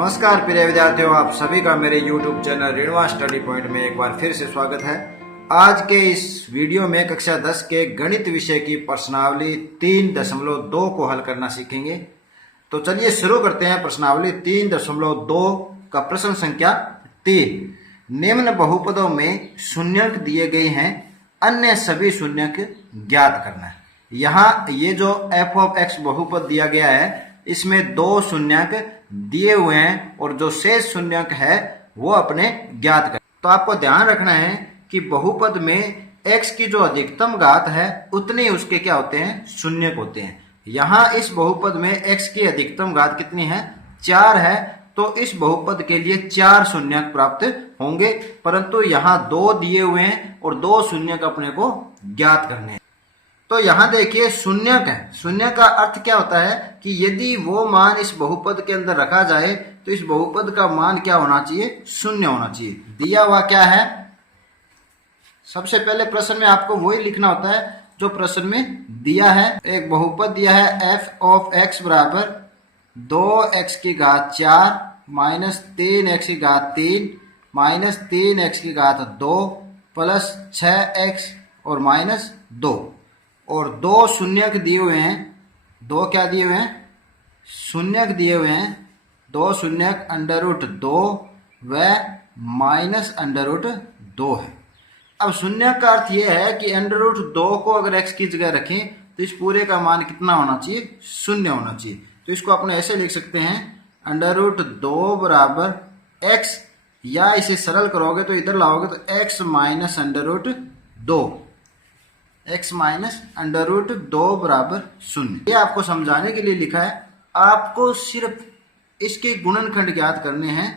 नमस्कार प्रिय विद्यार्थियों, आप सभी का मेरे YouTube चैनल ऋणवा स्टडी पॉइंट में एक बार फिर से स्वागत है। आज के इस वीडियो में कक्षा 10 के गणित विषय की प्रश्नावली 3.2 को हल करना सीखेंगे। तो चलिए शुरू करते हैं। प्रश्नावली 3.2 का प्रश्न संख्या 3। निम्न बहुपदों में शून्यक दिए गए हैं, अन्य सभी शून्यक ज्ञात करना है। यहाँ ये जो f ऑफ x बहुपद दिया गया है, इसमें दो शून्यक दिए हुए हैं और जो शेष शून्यक है वो अपने ज्ञात कर। तो आपको ध्यान रखना है कि बहुपद में x की जो अधिकतम घात है उतने उसके क्या होते हैं, शून्यक होते हैं। यहाँ इस बहुपद में x की अधिकतम घात कितनी है, 4 है। तो इस बहुपद के लिए 4 शून्यक प्राप्त होंगे, परंतु यहाँ 2 दिए हुए हैं और 2 शून्यक अपने को ज्ञात करने हैं। तो यहाँ देखिए शून्यक है। शून्य का अर्थ क्या होता है कि यदि वो मान इस बहुपद के अंदर रखा जाए तो इस बहुपद का मान क्या होना चाहिए, शून्य होना चाहिए। दिया हुआ क्या है, सबसे पहले प्रश्न में आपको वही लिखना होता है जो प्रश्न में दिया है। एक बहुपद दिया है f ऑफ x बराबर 2x की घात 4 माइनस 3x की घात 3 माइनस 3x की घात 2 प्लस 6x और माइनस 2, और 2 शून्यक दिए हुए हैं। 2 क्या दिए हुए हैं, शून्यक दिए हुए हैं। 2 शून्यक √2 व माइनस √2 है। अब शून्यक का अर्थ यह है कि √2 को अगर x की जगह रखें तो इस पूरे का मान कितना होना चाहिए, शून्य होना चाहिए। तो इसको अपने ऐसे लिख सकते हैं √2 बराबर x, या इसे सरल करोगे तो इधर लाओगे तो x माइनस √2, x माइनस √2 बराबर 0। ये आपको समझाने के लिए लिखा है। आपको सिर्फ इसके गुणनखंड ज्ञात करने हैं।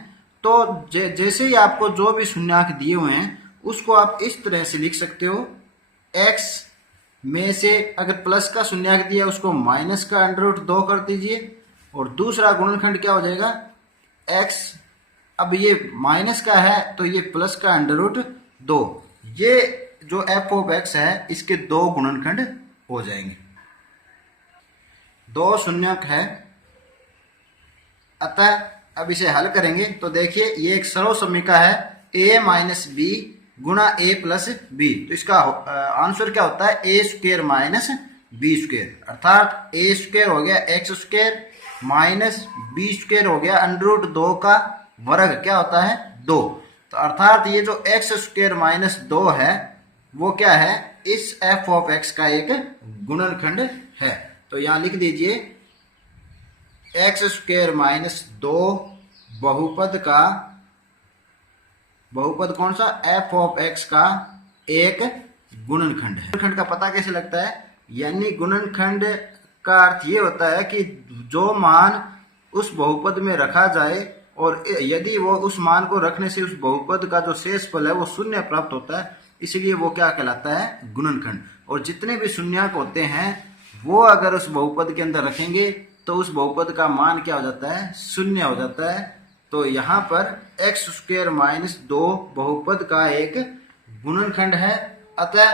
तो जैसे ही आपको जो भी शून्यक दिए हुए हैं उसको आप इस तरह से लिख सकते हो। x में से अगर प्लस का शून्यक दिया उसको माइनस का √2 कर दीजिए, और दूसरा गुणनखंड क्या हो जाएगा, x। अब ये माइनस का है तो ये प्लस का √2। ये जो f ऑफ x है इसके 2 गुणनखंड हो जाएंगे। 2 शून्यक है, अतः अब इसे हल करेंगे तो देखिए ये एक सरल समीकरण है a माइनस बी गुणा a प्लस बी। तो इसका आंसर क्या होता है, a square minus B square, अर्थात a स्क्वायर हो गया x square minus b square हो गया √2 का वर्ग, क्या होता है 2। तो अर्थात ये जो x स्क्वायर माइनस 2 है वो क्या है, इस f ऑफ x का एक गुणनखंड है। तो यहां लिख दीजिए x स्क्वायर माइनस 2 बहुपद कौन सा, f ऑफ x का एक गुणनखंड है। गुणनखंड का पता कैसे लगता है, यानी गुणनखंड का अर्थ ये होता है कि जो मान उस बहुपद में रखा जाए और यदि वो उस मान को रखने से उस बहुपद का जो शेषफल है वो शून्य प्राप्त होता है, इसलिए वो क्या कहलाता है, गुणनखंड। और जितने भी शून्यक होते हैं वो अगर उस बहुपद के अंदर रखेंगे तो उस बहुपद का मान क्या हो जाता है, शून्य हो जाता है। तो यहाँ पर x स्क्वायर माइनस 2 बहुपद का एक गुणनखंड है। अतः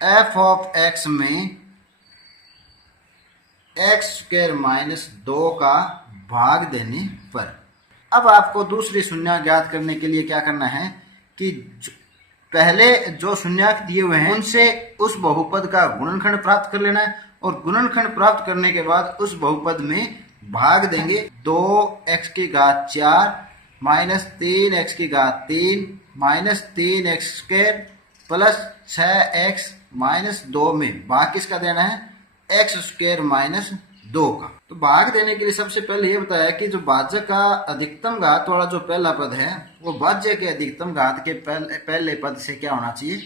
f ऑफ x में x स्क्वायर माइनस 2 का भाग देने पर, अब आपको दूसरी शून्यक ज्ञात करने के लिए क्या करना है कि पहले जो शून्यक दिए हुए हैं उनसे उस बहुपद का गुणनखंड प्राप्त कर लेना है, और गुणनखंड प्राप्त करने के बाद उस बहुपद में भाग देंगे। 2x की घात 4 माइनस 3x की घात 3 minus 3x square plus 6x minus 2 में भाग किसका देना है, x स्क्वायर माइनस 2 का। तो भाग देने के लिए सबसे पहले ये बताया कि जो भाज्य का अधिकतम घात वाला जो पहला पद है वो भाज्य के अधिकतम घात के पहले पद से क्या होना चाहिए,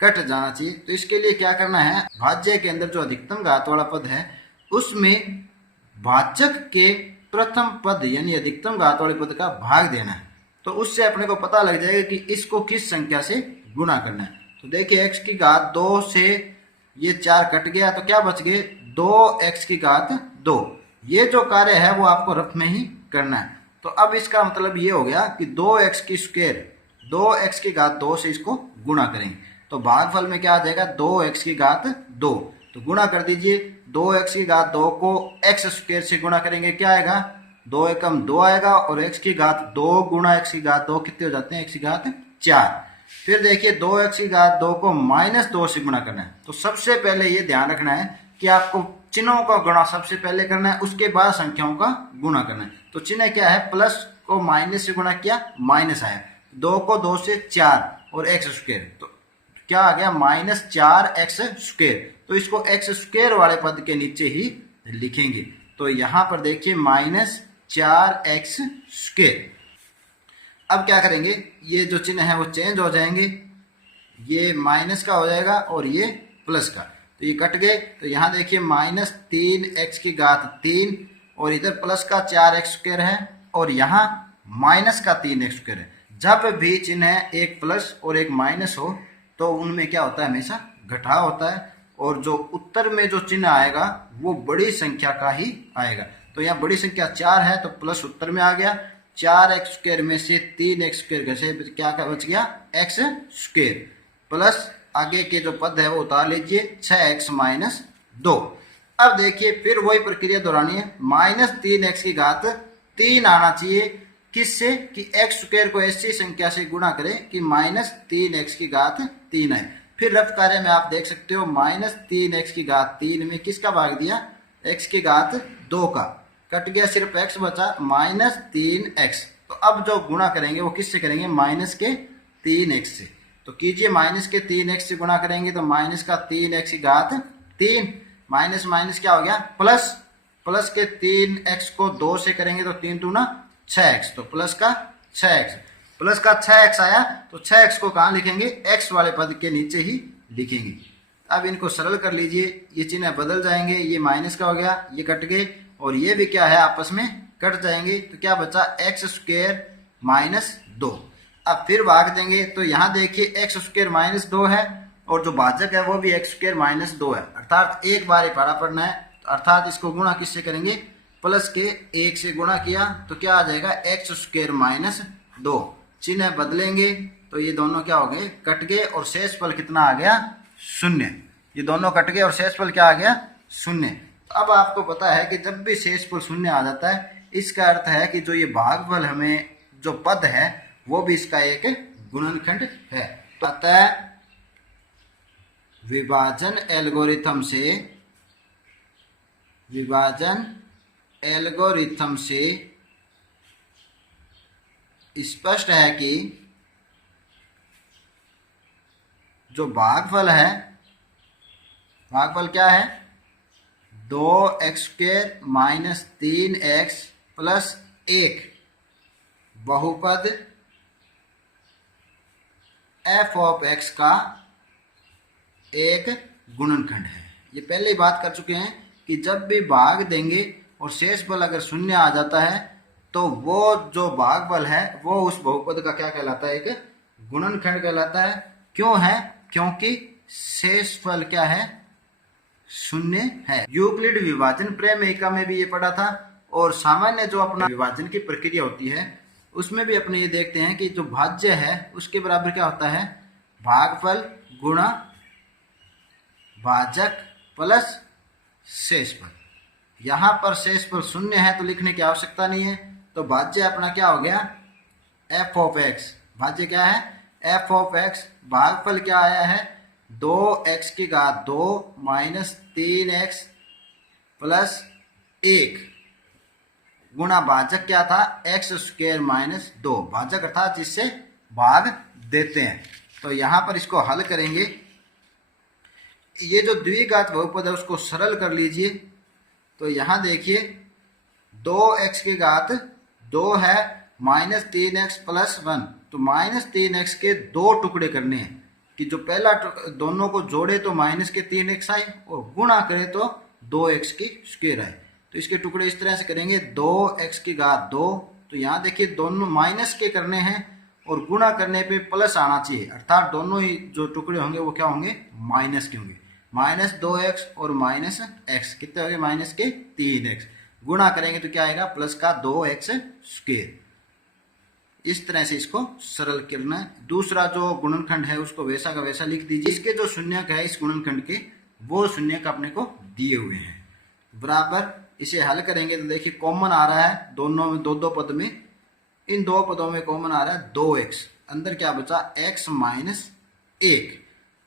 कट जाना चाहिए। तो इसके लिए क्या करना है, भाज्य के अंदर जो अधिकतम घात वाला पद है उसमें भाजक के प्रथम पद यानी अधिकतम घात वाले पद का भाग देना है। तो उससे अपने को पता लग जाएगा कि इसको किस संख्या से गुणा करना है। तो देखिए x की घात 2 से ये 4 कट गया तो क्या बच गए, 2x की घात 2। ये जो कार्य है वो आपको रफ में ही करना है। तो अब इसका मतलब ये हो गया कि 2x की स्क्वायर 2x की घात 2 से इसको गुणा करेंगे तो भागफल में क्या आ जाएगा, 2x की घात 2। तो गुणा कर दीजिए, 2x की घात 2 को x स्क्वायर से गुणा करेंगे क्या आएगा, 2 एकम 2 आएगा और x की घात 2 गुणा x की घात 2 कितने हो जाते हैं, x की घात 4। फिर देखिए 2x की घात 2 को -2 से गुणा करना है। तो सबसे पहले ये ध्यान रखना है कि आपको चिन्हों का गुणा सबसे पहले करना है, उसके बाद संख्याओं का गुणा करना है। तो चिन्ह क्या है, प्लस को माइनस से गुणा किया, माइनस आया, 2 को 2 से 4 और x स्क्वायर, तो क्या आ गया -4x²। तो इसको x² वाले पद के नीचे ही लिखेंगे। तो यहां पर देखिए -4x²। अब क्या करेंगे, ये जो चिन्ह है वो चेंज हो जाएंगे, ये माइनस का हो जाएगा और ये प्लस का, तो ये कट गए। तो यहाँ देखिए -3x की घात 3 और इधर प्लस का 4x² है और यहाँ माइनस का 3x² है। जब भी चिन्ह एक प्लस और एक माइनस हो तो उनमें क्या होता है, हमेशा घटाव होता है, और जो उत्तर में जो चिन्ह आएगा वो बड़ी संख्या का ही आएगा। तो यहाँ बड़ी संख्या 4 है तो प्लस उत्तर में आ गया, 4x² में से 3x² घसे क्या बच गया, x² प्लस आगे के जो पद है वो उतार लीजिए 6x - 2। अब देखिए फिर वही प्रक्रिया दोहरानी है, -3x की घात 3 आना चाहिए, किससे कि x² को ऐसी संख्या से गुणा करें कि -3x की घात 3 आए। फिर रफ कार्य में आप देख सकते हो -3x की घात 3 में किसका भाग दिया, x की घात 2 का, कट गया, सिर्फ x बचा -3x। तो अब जो गुणा करेंगे वो किससे करेंगे, -3x से। तो कीजिए -3x से गुणा करेंगे तो -3x की घात 3, माइनस माइनस क्या हो गया प्लस, प्लस के 3x को 2 से करेंगे तो 3 दूना 6x, तो प्लस का 6x, प्लस का 6x आया। तो 6x को कहाँ लिखेंगे, x वाले पद के नीचे ही लिखेंगे। अब इनको सरल कर लीजिए, ये चिन्ह बदल जाएंगे, ये माइनस का हो गया, ये कट गए और ये भी क्या है आपस में कट जाएंगे। तो क्या बचा, x² - 2। अब फिर भाग देंगे तो यहाँ देखिए x² - 2 है और जो भाजक है वो भी x² - 2 है, अर्थात एक बार ही पढ़ा पड़ना है। अर्थात इसको गुणा किससे करेंगे, प्लस के 1 से गुणा किया तो क्या आ जाएगा, x² - 2। चिन्ह बदलेंगे तो ये दोनों क्या हो गए, कट गए और शेष फल कितना आ गया, 0। ये दोनों कट गए और शेष फल क्या आ गया, 0। तो अब आपको पता है कि जब भी शेष फल 0 आ जाता है, इसका अर्थ है कि जो ये भागफल हमें जो पद है वो भी इसका एक गुणनखंड है। तो अतः विभाजन एल्गोरिथम से स्पष्ट है कि जो भागफल है, भागफल क्या है, 2x² - 3x + 1 बहुपद f(x) का एक गुणनखंड है। ये पहले ही बात कर चुके हैं कि जब भी भाग देंगे और शेष फल अगर 0 आ जाता है तो वो जो भागफल है वो उस बहुपद का क्या कहलाता है, एक गुणनखंड कहलाता है। क्यों है, क्योंकि शेष फल क्या है, 0 है। यूक्लिड विभाजन प्रमेयिका में भी ये पढ़ा था और सामान्य जो अपना विभाजन की प्रक्रिया होती है उसमें भी अपने ये देखते हैं कि जो भाज्य है उसके बराबर क्या होता है, भागफल गुणा भाजक प्लस शेषफल। यहाँ पर शेषफल 0 है तो लिखने की आवश्यकता नहीं है, तो भाज्य अपना क्या हो गया, f(x). भाज्य क्या है, f(x). भागफल क्या आया है, 2x की घात 2 - 3x + 1 गुणा भाजक क्या था, x² - 2। भाजक अर्थात जिससे भाग देते हैं। तो यहाँ पर इसको हल करेंगे, ये जो द्विघात बहुपद है उसको सरल कर लीजिए। तो यहाँ देखिए 2x की घात 2 है -3x + 1, तो -3x के 2 टुकड़े करने हैं कि जो पहला दोनों को जोड़े तो -3x आए और गुणा करे तो 2x² आए। तो इसके टुकड़े इस तरह से करेंगे, 2x की घात 2, तो यहाँ देखिए दोनों माइनस के करने हैं और गुणा करने पे प्लस आना चाहिए, अर्थात दोनों ही जो टुकड़े होंगे वो क्या होंगे, माइनस के होंगे। -2x और -x कितने हो गए, -3x। गुणा करेंगे तो क्या आएगा, प्लस का 2x²। इस तरह से इसको सरल करना है। दूसरा जो गुणनखंड है उसको वैसा का वैसा लिख दीजिए। इसके जो शून्यक है इस गुणनखंड के, वो शून्यक अपने को दिए हुए हैं, बराबर इसे हल करेंगे तो देखिए कॉमन आ रहा है दोनों में, दो पद में, इन दो पदों में कॉमन आ रहा है 2x। अंदर क्या बचा x माइनस 1।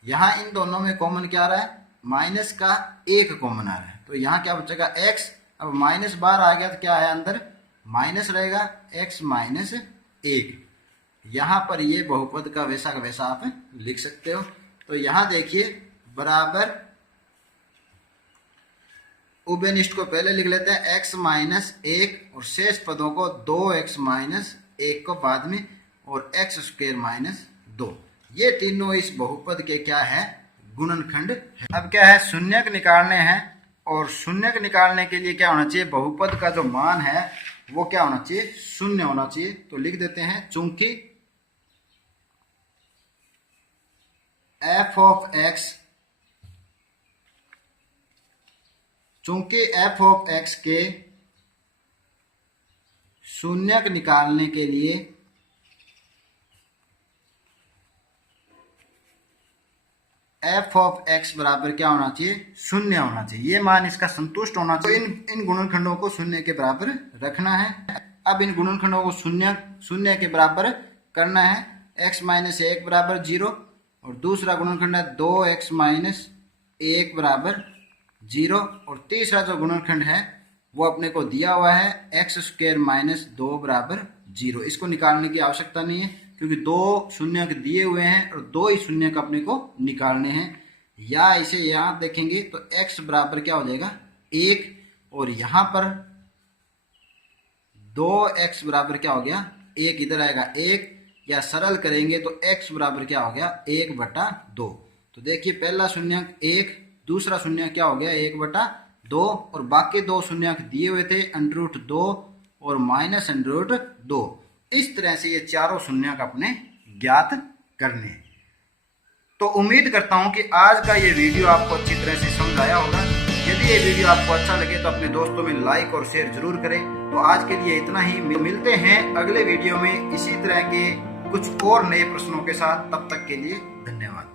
यहाँ इन दोनों में कॉमन क्या आ रहा है, माइनस का 1 कॉमन आ रहा है, तो यहाँ क्या बचेगा x। अब माइनस बाहर आ गया तो क्या है, अंदर माइनस रहेगा, x माइनस 1। यहाँ पर ये बहुपद का वैसा आप लिख सकते हो। तो यहाँ देखिए बराबर, उभयनिष्ठ को पहले लिख लेते हैं x माइनस 1 और शेष पदों को 2x माइनस 1 को बाद में और x स्क्वायर माइनस 2। ये तीनों इस बहुपद के क्या है, गुणनखंड है। अब क्या है, शून्यक निकालने हैं, और शून्यक निकालने के लिए क्या होना चाहिए, बहुपद का जो मान है वो क्या होना चाहिए, शून्य होना चाहिए। तो लिख देते हैं चूंकि f ऑफ x, चूंकि f ऑफ x के शून्यक निकालने के लिए f ऑफ x बराबर क्या होना चाहिए, शून्य होना चाहिए। ये मान इसका संतुष्ट होना चाहिए। तो इन गुणनखंडों को शून्य के बराबर रखना है। अब इन गुणनखंडों को शून्य के बराबर करना है। x माइनस 1 बराबर 0 और दूसरा गुणनखंड है 2x माइनस 1 बराबर 0 और तीसरा जो गुणनखंड है वो अपने को दिया हुआ है x स्क्वायर माइनस 2 बराबर 0। इसको निकालने की आवश्यकता नहीं है क्योंकि दो शून्य दिए हुए हैं और दो ही शून्य का अपने को निकालने हैं। या इसे यहाँ देखेंगे तो x बराबर क्या हो जाएगा 1 और यहाँ पर 2x बराबर क्या हो गया 1, इधर आएगा 1, या सरल करेंगे तो x बराबर क्या हो गया 1/2। तो देखिए पहला शून्य 1, दूसरा शून्य क्या हो गया 1/2 और बाकी दो शून्य दिए हुए थे √2 और माइनस √2। इस तरह से ये चारों शून्य अपने ज्ञात करने। तो उम्मीद करता हूं कि आज का ये वीडियो आपको अच्छी तरह से समझ आया होगा। यदि ये वीडियो आपको अच्छा लगे तो अपने दोस्तों में लाइक और शेयर जरूर करें। तो आज के लिए इतना ही, मिलते हैं अगले वीडियो में इसी तरह के कुछ और नए प्रश्नों के साथ। तब तक के लिए धन्यवाद।